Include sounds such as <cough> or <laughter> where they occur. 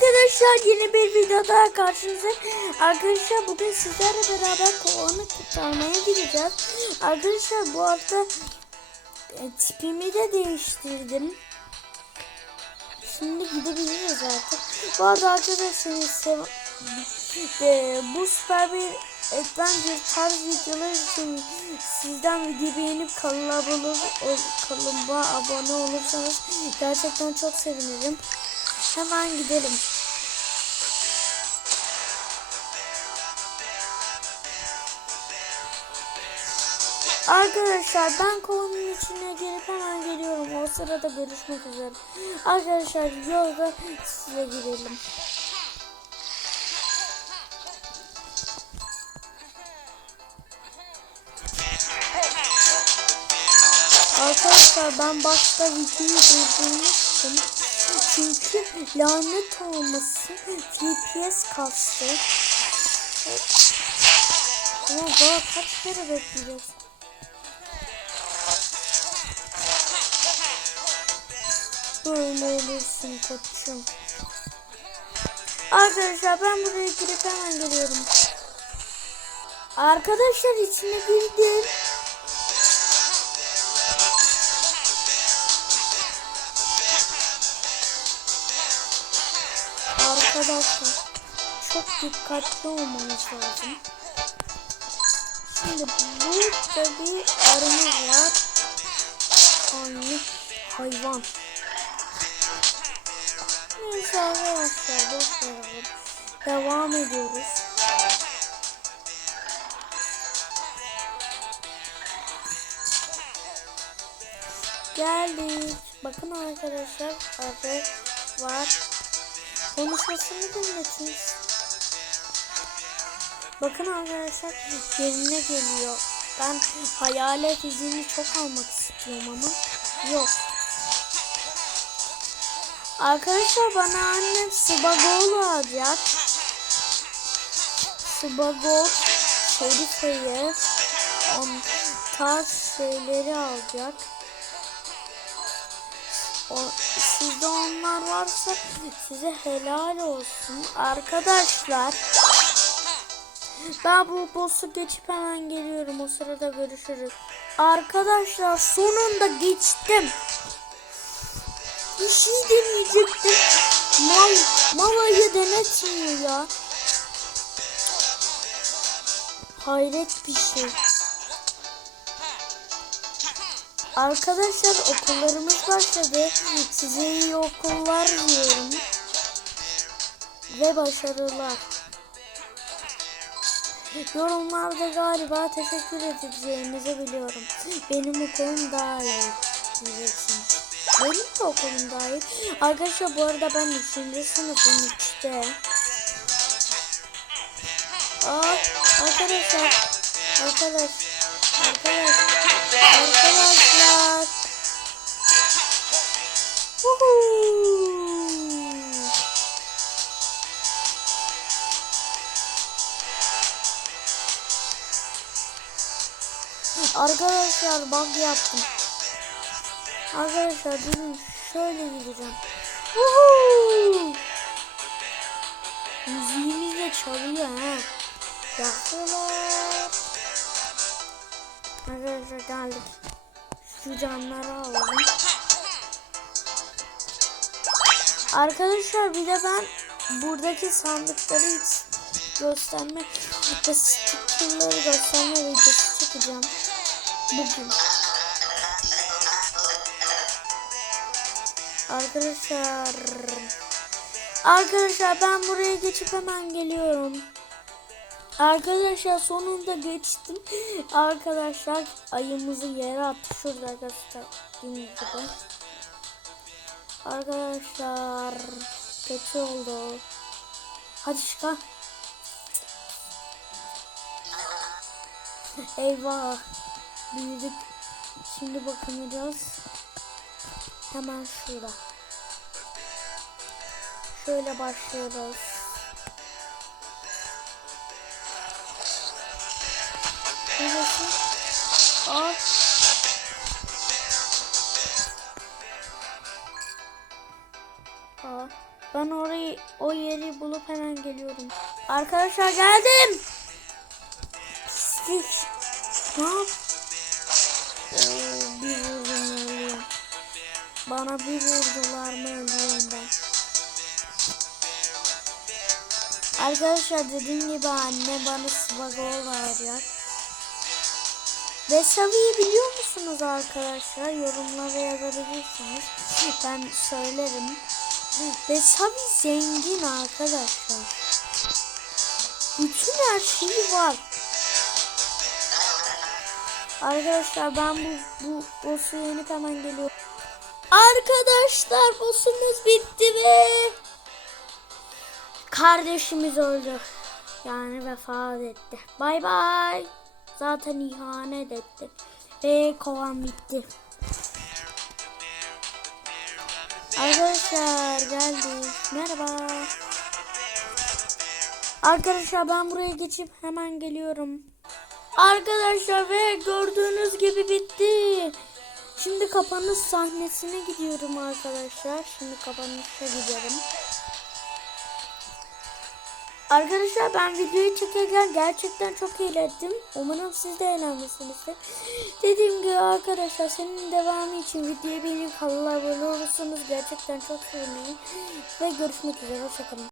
Arkadaşlar yeni bir videoda karşınızdayım. Arkadaşlar bugün sizlerle beraber kovanı kurtarmaya gideceğiz. Arkadaşlar bu arada e, tipimi de değiştirdim. Şimdi gidebiliriz artık. Bu arada arkadaşlar sev- e, bu süper bir adventure tarz videolar için sizden video beğenip ol, kanalıma abone olursanız gerçekten çok sevinirim. Hemen gidelim. Arkadaşlar ben kovanın içine girip hemen geliyorum. O sırada görüşmek üzere. Arkadaşlar yolda size girelim. Arkadaşlar ben başta videoyu durdurmuştum. Çünkü lanet olmasın FPS kastı. Ama daha kaç kere bekleyeceğiz? Böyle olursun koçum. Arkadaşlar ben buraya girip hemen geliyorum. Arkadaşlar içine girdim. Arkadaşlar çok dikkatli olmamız lazım. Şimdi burada bir arımız var. Anlık hayvan. Neyse arkadaşlar verelim. Devam ediyoruz. Geldik. Bakın arkadaşlar arı var. Konuşmasını dinletin. Bakın arkadaşlar yerine geliyor. Ben hayalet izini çok almak istiyorum ama yok. Arkadaşlar bana annem Subagol alacak. Subagol, Şerife'yi, on tarz şeyleri alacak. O, sizde onlar varsa size helal olsun. Arkadaşlar ben bu boss'u geçip hemen geliyorum. O sırada görüşürüz. Arkadaşlar sonunda geçtim. Bir şey demeyecektim. Mal, malayı denetmiyor ya. Hayret bir şey. Arkadaşlar okullarımız başladı. Size iyi okullar diliyorum. Ve başarılar. Yorumlarda galiba teşekkür edeceğinizi biliyorum. Benim okulum daha iyi diyeceksiniz. Benim de okulum daha iyi. Arkadaşlar bu arada ben 3. sınıfım 3'te. Aa, arkadaşlar. Arkadaş. Arkadaş. Arkadaşlar. Arkadaşlar bug yaptım. Arkadaşlar durun şöyle gideceğim. Woohoo! Müziğimiz de çalıyor ha. Yaktılar. Arkadaşlar geldik. Şu camları alalım. Arkadaşlar bir de ben buradaki sandıkları hiç göstermek ve stickerları gösterme videosu çekeceğim. Bugün. Arkadaşlar. Arkadaşlar ben buraya geçip hemen geliyorum. Arkadaşlar sonunda geçtim. <laughs> Arkadaşlar ayımızı yere attı. Şurada gösterdiğim gibi. Arkadaşlar kötü oldu. Hadi çıkar. <laughs> Eyvah. Büyüdük. Şimdi bakacağız. Hemen şurada. Şöyle başlıyoruz. Neresi? Aa. Aa. Ben orayı o yeri bulup hemen geliyorum. Arkadaşlar geldim. Arkadaşlar dediğim gibi anne bana spagol verecek. Vesabi'yi biliyor musunuz arkadaşlar? Yorumlara yazabilirsiniz. Ben söylerim. Vesabi zengin arkadaşlar. Bütün her şeyi var. Arkadaşlar ben bu bu boss'u yenip hemen geliyorum. Arkadaşlar boss'umuz bitti ve kardeşimiz öldü. Yani vefat etti. Bay bay. Zaten ihanet etti. Ve kovan bitti. Arkadaşlar geldik. Merhaba. Arkadaşlar ben buraya geçip hemen geliyorum. Arkadaşlar ve gördüğünüz gibi bitti. Şimdi kapanış sahnesine gidiyorum arkadaşlar. Şimdi kapanışa gidelim. Arkadaşlar ben videoyu çekerken gerçekten çok eğlendim. Umarım siz de eğlenmişsinizdir. Dediğim gibi arkadaşlar senin devamı için videoyu beğenip kanala abone olursanız gerçekten çok sevinirim. Ve görüşmek üzere. Hoşçakalın.